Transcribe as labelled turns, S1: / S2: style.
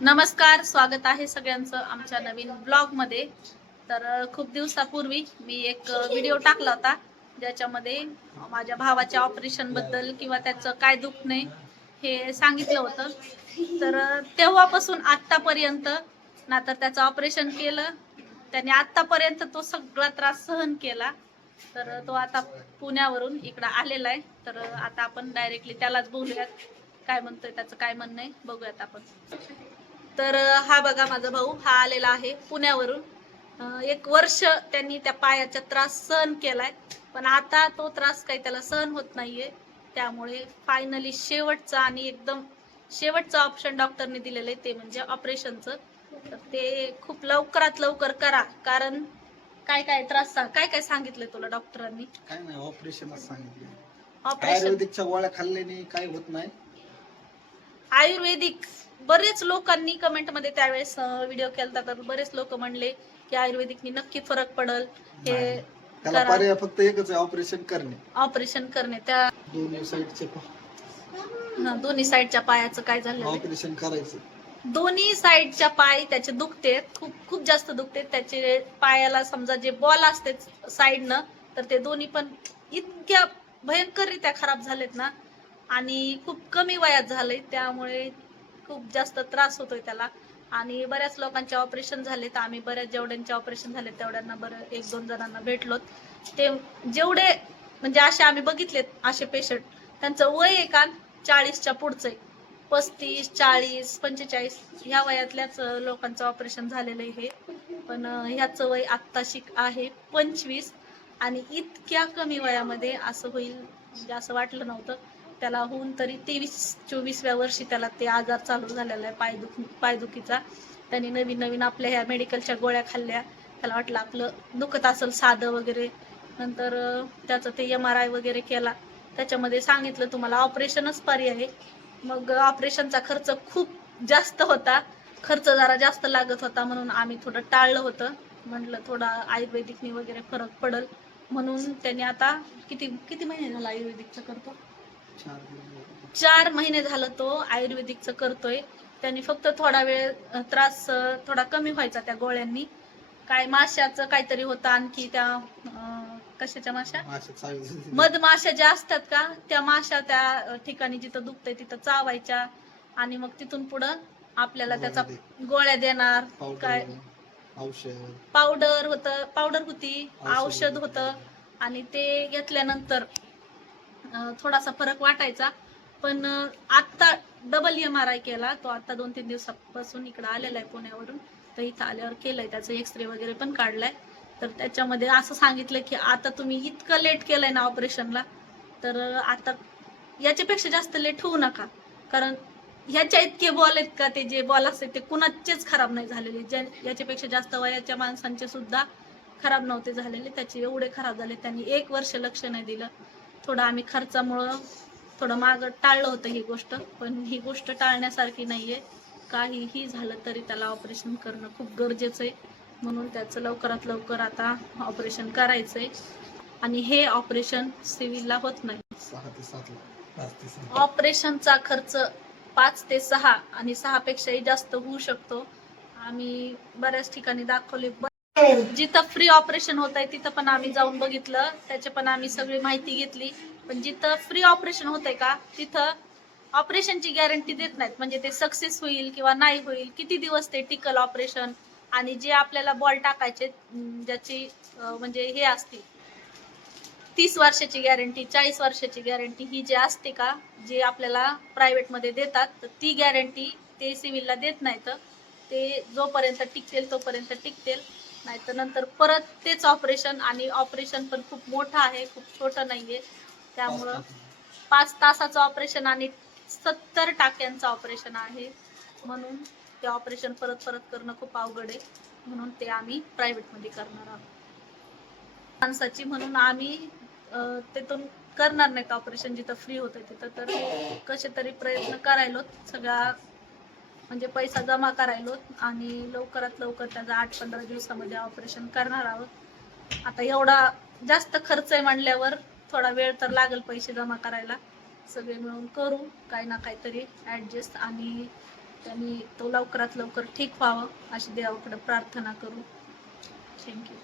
S1: नमस्कार स्वागत आहे सगळ्यांचं आमच्या नवीन ब्लॉगमध्ये तर खूप दिवसापूर्वी मी एक व्हिडिओ टाकला होता ज्याच्यामध्ये माझ्या भावाच्या ऑपरेशनबद्दल किंवा त्याचं काय दुखणे हे सांगितलं होतं. तर तेव्हापासून आतापर्यंत ना तर त्याचं ऑपरेशन केलं त्याने आतापर्यंत तो सगळा त्रास सहन केला. तर तो आता पुण्यावरून इकडं आलेला आहे. तर आता आपण डायरेक्टली त्यालाच बोलूयात. काय म्हणतोय त्याचं काय म्हणणं आहे बघूयात आपण. तर हा बघा माझा भाऊ हा आलेला आहे पुण्यावरून. एक वर्ष त्यांनी त्या पायाचा त्रास सहन केलाय पण आता तो त्रास काही त्याला सहन होत नाहीये. त्यामुळे फायनली शेवटचा आणि एकदम शेवटचं ऑप्शन डॉक्टरने दिलेलं आहे ते म्हणजे ऑपरेशनचं तर ते खूप लवकरात लवकर करा कारण काय काय त्रास काय काय सांगितलंय तुला डॉक्टरांनी
S2: काय नाही ऑपरेशनच सांगितलं
S1: ऑपरेशन
S2: गोळ्या खाल्ल्याने काय होत नाही.
S1: आयुर्वेदिक? बरेच लोकांनी कमेंटमध्ये त्यावेळेस व्हिडिओ केला तर बरेच लोक म्हणले की आयुर्वेदिकनी नक्की फरक पडल. हे.
S2: त्याला. पर्याय फक्त एकच आहे ऑपरेशन करणे.
S1: ऑपरेशन करणे. त्या
S2: दोन्ही साईडचे
S1: हा, दोन्ही साईडच्या पायाचं काय झालं
S2: ऑपरेशन करायचं.
S1: दोन्ही साईडच्या पाय त्याचे दुखते खूप खूप जास्त दुखते. त्याचे पायाला समजा जे बॉल असते साईडनं तर ते दोन्ही पण इतक्या भयंकररित्या खराब झालेत ना. आणि खूप कमी वयात झालंय त्यामुळे खूप जास्त त्रास होतोय त्याला. आणि बऱ्याच लोकांचे ऑपरेशन झालेत. आम्ही बऱ्याच जेवढ्यांचे ऑपरेशन झाले तेवढ्यांना बरं एक दोन जणांना भेटलोत. ते जेवढे म्हणजे असे आम्ही बघितलेत असे पेशंट त्यांचं वय आहे का चाळीसच्या पुढचं आहे पस्तीस चाळीस पंचेचाळीस ह्या वयातल्याच लोकांचं ऑपरेशन झालेलं आहे हे. पण ह्याचं वय आत्ताशी आहे पंचवीस. आणि इतक्या कमी वयामध्ये असं होईल म्हणजे असं वाटलं नव्हतं. त्याला होऊन तरी तेवीस चोवीसव्या वर्षी त्याला ते आजार चालू झालेला आहे पायदुख पायदुखीचा त्याने नवीन नवीन आपल्या ह्या मेडिकलच्या गोळ्या खाल्ल्या. त्याला वाटलं आपलं दुखत असेल साधं वगैरे. नंतर त्याचं ते एम आर आय वगैरे केला. त्याच्यामध्ये सांगितलं तुम्हाला ऑपरेशनच पर्याय आहे. मग ऑपरेशनचा खर्च खूप जास्त होता. खर्च जरा जास्त लागत होता म्हणून आम्ही थोडं टाळलं होतं. म्हटलं थोडा आयुर्वेदिकनी वगैरे फरक पडल. म्हणून त्याने आता किती किती महिने झाला आयुर्वेदिकचं करतो?
S2: चार
S1: महिने झालं तो आयुर्वेदिकचं करतोय. त्यांनी फक्त थोडा वेळ त्रास थोडा कमी व्हायचा त्या गोळ्यांनी. काय माशाचं काहीतरी होतं आणखी त्या कशाच्या माशा? मधमाशा ज्या असतात का त्या माशा त्या ठिकाणी जिथं दुखतंय तिथं चावायच्या आणि मग तिथून पुढं आपल्याला त्याचा गोळ्या देणार काय?
S2: पावडर औषध.
S1: पावडर होतं पावडर होती
S2: औषध होतं.
S1: आणि ते घेतल्यानंतर थोडासा फरक वाटायचा. पण आता आत्ता डबल एम आर आय केला. तो आता दोन तीन दिवसापासून इकडे आलेला आहे पुण्यावरून. तर इथं आल्यावर केलंय. त्याचं एक्सरे वगैरे पण काढलाय. तर त्याच्यामध्ये असं सांगितलं की आता तुम्ही इतकं लेट केलंय ना ऑपरेशनला तर आता याच्यापेक्षा जास्त लेट होऊ नका. कारण ह्याच्या इतके बॉल आहेत का? ते जे बॉल असतात ते कुणाचेच खराब नाही झालेले. ज्या याच्यापेक्षा जास्त वयाच्या माणसांचे सुद्धा खराब नव्हते झालेले. त्याचे एवढे खराब झाले. त्यांनी एक वर्ष लक्ष नाही दिलं. थोडं आम्ही खर्चामुळं थोडं माग टाळलं होतं ही गोष्ट पण ही गोष्ट टाळण्यासारखी नाहीये. काहीही झालं तरी त्याला ऑपरेशन करणं खूप गरजेचं आहे. म्हणून त्याचं लवकरात लवकर आता ऑपरेशन करायचंय. आणि हे ऑपरेशन सिव्हिलला होत नाही. ऑपरेशनचा खर्च पाच ते सहा आणि सहा पेक्षाही जास्त होऊ शकतो. आम्ही बऱ्याच ठिकाणी दाखवले जिथं फ्री ऑपरेशन होत आहे तिथं पण आम्ही जाऊन बघितलं. त्याची पण आम्ही सगळी माहिती घेतली. पण जिथं फ्री ऑपरेशन होत आहे का तिथं ऑपरेशनची गॅरंटी देत नाहीत. म्हणजे ते सक्सेस होईल किंवा नाही होईल किती दिवस ते टिकल ऑपरेशन आणि जे आपल्याला बॉल टाकायचे ज्याची म्हणजे हे असते तीस वर्षाची गॅरंटी चाळीस वर्षाची गॅरंटी ही जी असते का जे आपल्याला प्रायव्हेटमध्ये देतात तर ती गॅरंटी ते सिव्हिलला देत नाहीत. ते जोपर्यंत टिकतील तोपर्यंत टिकतील. नाहीतर नंतर परत तेच ऑपरेशन आणि ऑपरेशन पण खूप मोठं आहे खूप छोटं नाहीये. त्यामुळं पाच तासाचं ऑपरेशन आणि सत्तर टाक्यांचं ऑपरेशन आहे. म्हणून ते ऑपरेशन परत परत करणं खूप अवघड आहे. म्हणून ते आम्ही प्रायव्हेटमध्ये करणार आहोत. माणसाची म्हणून आम्ही तिथून करणार नाहीत ऑपरेशन जिथं फ्री होतं तिथं. तर कसे तरी प्रयत्न करायलो सगळा म्हणजे पैसा जमा करायलो आणि लवकरात लवकर त्याचा आठ पंधरा दिवसामध्ये ऑपरेशन करणार आहोत. आता एवढा जास्त खर्च आहे म्हणल्यावर थोडा वेळ तर लागेल पैसे जमा करायला. सगळे मिळून करू काही ना काहीतरी ॲडजस्ट आणि त्यांनी तो लवकरात लवकर ठीक व्हावं अशी देवाकडे प्रार्थना करू. थँक्यू